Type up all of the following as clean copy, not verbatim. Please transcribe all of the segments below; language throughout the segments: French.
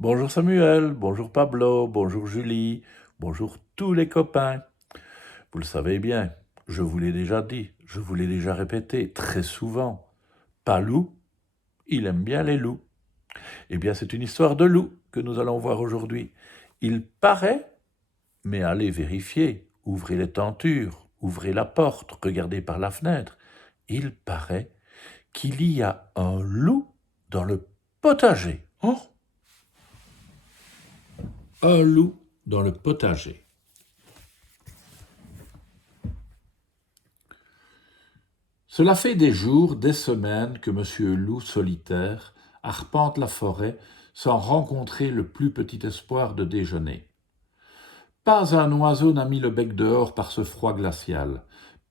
Bonjour Samuel, bonjour Pablo, bonjour Julie, bonjour tous les copains. Vous le savez bien, je vous l'ai déjà dit, je vous l'ai déjà répété très souvent. Palou, il aime bien les loups. Eh bien, c'est une histoire de loup que nous allons voir aujourd'hui. Il paraît, mais allez vérifier, ouvrez les tentures, ouvrez la porte, regardez par la fenêtre. Il paraît qu'il y a un loup dans le potager. Oh, un loup dans le potager. Cela fait des jours, des semaines que monsieur Loup solitaire arpente la forêt sans rencontrer le plus petit espoir de déjeuner. Pas un oiseau n'a mis le bec dehors par ce froid glacial.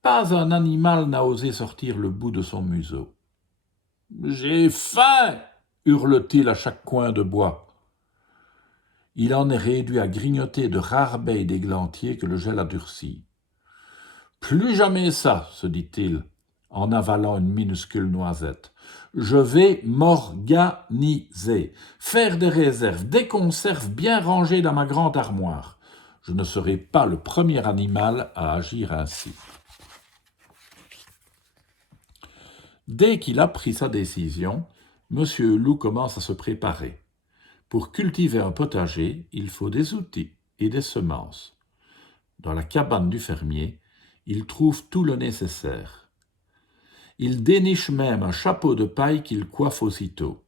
Pas un animal n'a osé sortir le bout de son museau. « J'ai faim !» hurle-t-il à chaque coin de bois. Il en est réduit à grignoter de rares baies d'églantier que le gel a durcies. « Plus jamais ça, se dit-il, en avalant une minuscule noisette. Je vais m'organiser, faire des réserves, des conserves bien rangées dans ma grande armoire. Je ne serai pas le premier animal à agir ainsi. » Dès qu'il a pris sa décision, monsieur Loup commence à se préparer. Pour cultiver un potager, il faut des outils et des semences. Dans la cabane du fermier, il trouve tout le nécessaire. Il déniche même un chapeau de paille qu'il coiffe aussitôt.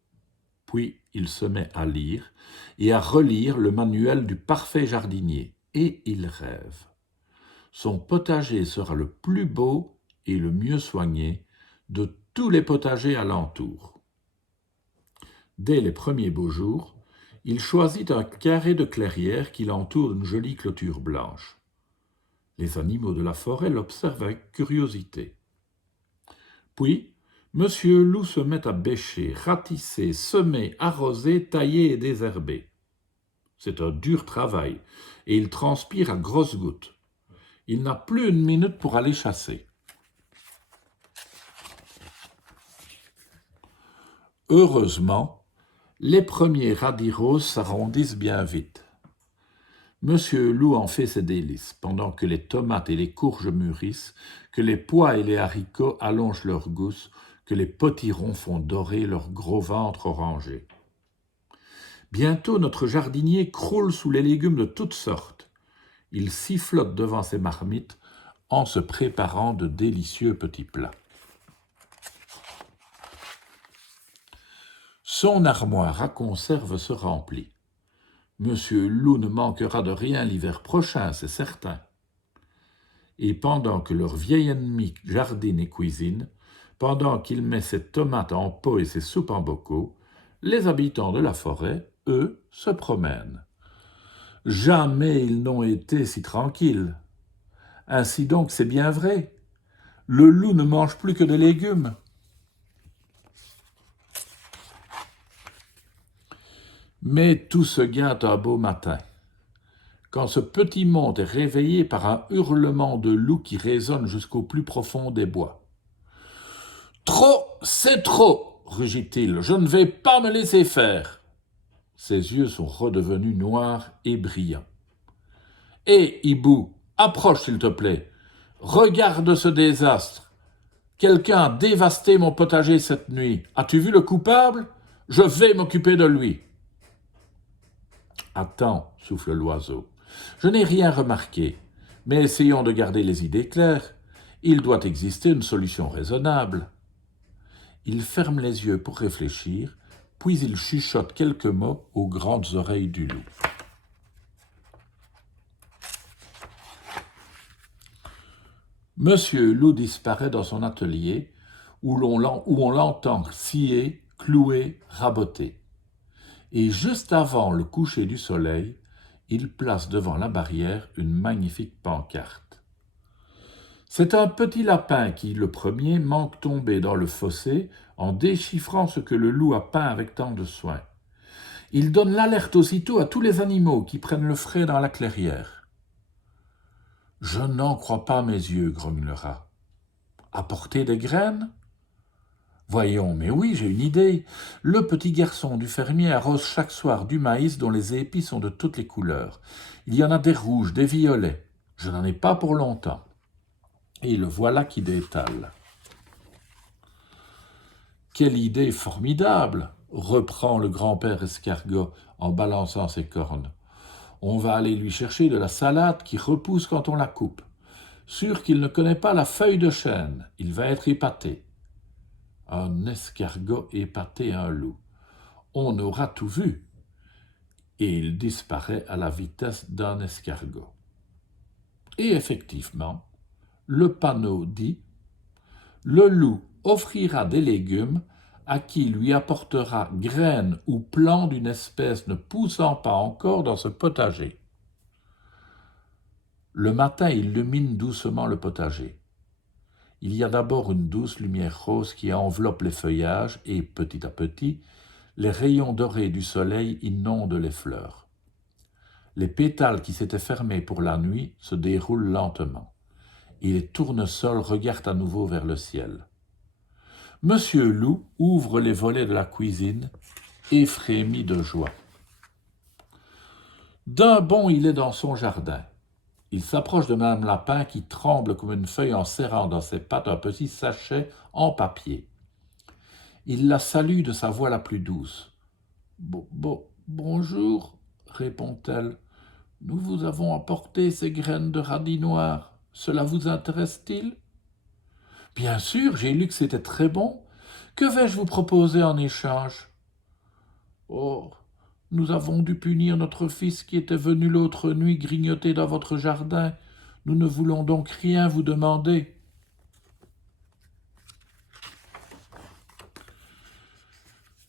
Puis il se met à lire et à relire le manuel du parfait jardinier, et il rêve. Son potager sera le plus beau et le mieux soigné de tous les potagers alentour. Dès les premiers beaux jours, il choisit un carré de clairière qui l'entoure d'une jolie clôture blanche. Les animaux de la forêt l'observent avec curiosité. Puis, monsieur Loup se met à bêcher, ratisser, semer, arroser, tailler et désherber. C'est un dur travail, et il transpire à grosses gouttes. Il n'a plus une minute pour aller chasser. Heureusement, les premiers radis roses s'arrondissent bien vite. Monsieur Loup en fait ses délices, pendant que les tomates et les courges mûrissent, que les pois et les haricots allongent leurs gousses, que les potirons font dorer leur gros ventre orangé. Bientôt notre jardinier croule sous les légumes de toutes sortes. Il sifflote devant ses marmites en se préparant de délicieux petits plats. Son armoire à conserve se remplit. Monsieur Loup ne manquera de rien l'hiver prochain, c'est certain. Et pendant que leur vieil ennemi jardine et cuisine, pendant qu'il met ses tomates en pot et ses soupes en bocaux, les habitants de la forêt, eux, se promènent. Jamais ils n'ont été si tranquilles. Ainsi donc, c'est bien vrai. Le loup ne mange plus que des légumes. Mais tout se gâte un beau matin, quand ce petit monde est réveillé par un hurlement de loup qui résonne jusqu'au plus profond des bois. « Trop, c'est trop !» rugit-il, « je ne vais pas me laisser faire !» Ses yeux sont redevenus noirs et brillants. « Hé, hibou, approche s'il te plaît, regarde ce désastre. Quelqu'un a dévasté mon potager cette nuit. As-tu vu le coupable ? Je vais m'occuper de lui. » « Attends, souffle l'oiseau. Je n'ai rien remarqué, mais essayons de garder les idées claires. Il doit exister une solution raisonnable. » Il ferme les yeux pour réfléchir, puis il chuchote quelques mots aux grandes oreilles du loup. Monsieur Loup disparaît dans son atelier, où on l'entend scier, clouer, raboter. Et juste avant le coucher du soleil, il place devant la barrière une magnifique pancarte. C'est un petit lapin qui, le premier, manque tomber dans le fossé en déchiffrant ce que le loup a peint avec tant de soin. Il donne l'alerte aussitôt à tous les animaux qui prennent le frais dans la clairière. « Je n'en crois pas mes yeux, grogne le rat. Apporter des graines ? Voyons, mais oui, j'ai une idée. Le petit garçon du fermier arrose chaque soir du maïs dont les épis sont de toutes les couleurs. Il y en a des rouges, des violets. Je n'en ai pas pour longtemps. Et le voilà qui détale. Quelle idée formidable, reprend le grand-père escargot en balançant ses cornes. On va aller lui chercher de la salade qui repousse quand on la coupe. Sûr qu'il ne connaît pas la feuille de chêne, il va être épaté. Un escargot épater un loup. On aura tout vu. Et il disparaît à la vitesse d'un escargot. Et effectivement, le panneau dit « Le loup offrira des légumes à qui lui apportera graines ou plants d'une espèce ne poussant pas encore dans ce potager. » Le matin illumine doucement le potager. Il y a d'abord une douce lumière rose qui enveloppe les feuillages et, petit à petit, les rayons dorés du soleil inondent les fleurs. Les pétales qui s'étaient fermés pour la nuit se déroulent lentement, et les tournesols regardent à nouveau vers le ciel. Monsieur Loup ouvre les volets de la cuisine et frémit de joie. D'un bond, il est dans son jardin. Il s'approche de Madame Lapin qui tremble comme une feuille en serrant dans ses pattes un petit sachet en papier. Il la salue de sa voix la plus douce. Bonjour, répond-elle. Nous vous avons apporté ces graines de radis noirs. Cela vous intéresse-t-il? Bien sûr, j'ai lu que c'était très bon. Que vais-je vous proposer en échange? Oh, nous avons dû punir notre fils qui était venu l'autre nuit grignoter dans votre jardin. Nous ne voulons donc rien vous demander.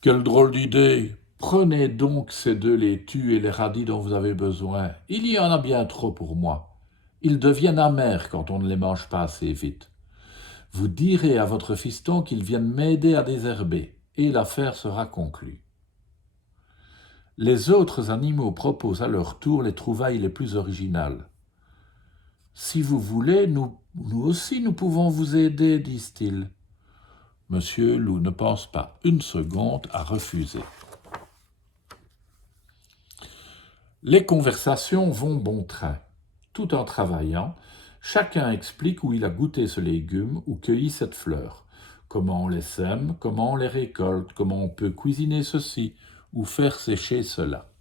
Quelle drôle d'idée! Prenez donc ces 2 laitues et les radis dont vous avez besoin. Il y en a bien trop pour moi. Ils deviennent amers quand on ne les mange pas assez vite. Vous direz à votre fiston qu'il vienne m'aider à désherber, et l'affaire sera conclue. Les autres animaux proposent à leur tour les trouvailles les plus originales. Si vous voulez, nous aussi nous pouvons vous aider, disent-ils. Monsieur Loup ne pense pas une seconde à refuser. Les conversations vont bon train. Tout en travaillant, chacun explique où il a goûté ce légume ou cueilli cette fleur, comment on les sème, comment on les récolte, comment on peut cuisiner ceci ou faire sécher cela.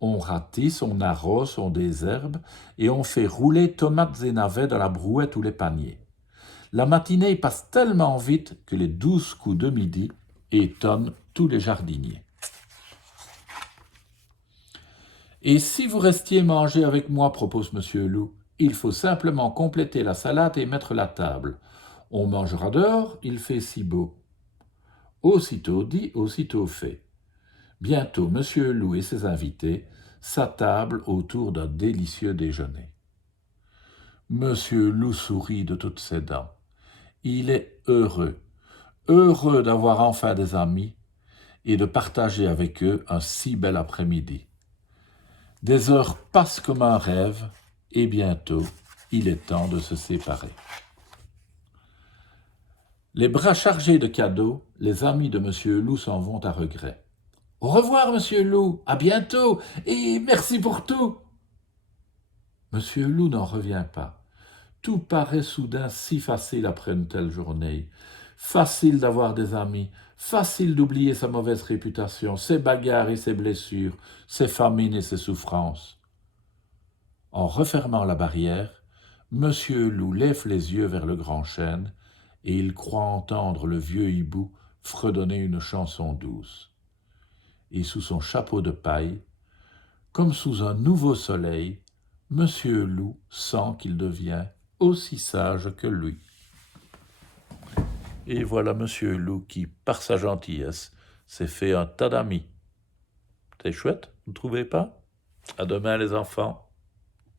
On ratisse, on arrose, on désherbe et on fait rouler tomates et navets dans la brouette ou les paniers. La matinée passe tellement vite que les 12 coups de midi étonnent tous les jardiniers. Et si vous restiez manger avec moi, propose Monsieur Loup, il faut simplement compléter la salade et mettre la table. On mangera dehors, il fait si beau. Aussitôt dit, aussitôt fait. Bientôt, Monsieur Loup et ses invités s'attablent autour d'un délicieux déjeuner. Monsieur Loup sourit de toutes ses dents. Il est heureux d'avoir enfin des amis et de partager avec eux un si bel après-midi. Des heures passent comme un rêve et bientôt, il est temps de se séparer. Les bras chargés de cadeaux, les amis de Monsieur Loup s'en vont à regret. Au revoir, Monsieur Loup, à bientôt, et merci pour tout. Monsieur Loup n'en revient pas. Tout paraît soudain si facile après une telle journée. Facile d'avoir des amis, facile d'oublier sa mauvaise réputation, ses bagarres et ses blessures, ses famines et ses souffrances. En refermant la barrière, Monsieur Loup lève les yeux vers le grand chêne et il croit entendre le vieux hibou fredonner une chanson douce. Et sous son chapeau de paille, comme sous un nouveau soleil, Monsieur Loup sent qu'il devient aussi sage que lui. Et voilà Monsieur Loup qui, par sa gentillesse, s'est fait un tas d'amis. C'est chouette, vous ne trouvez pas? À demain les enfants.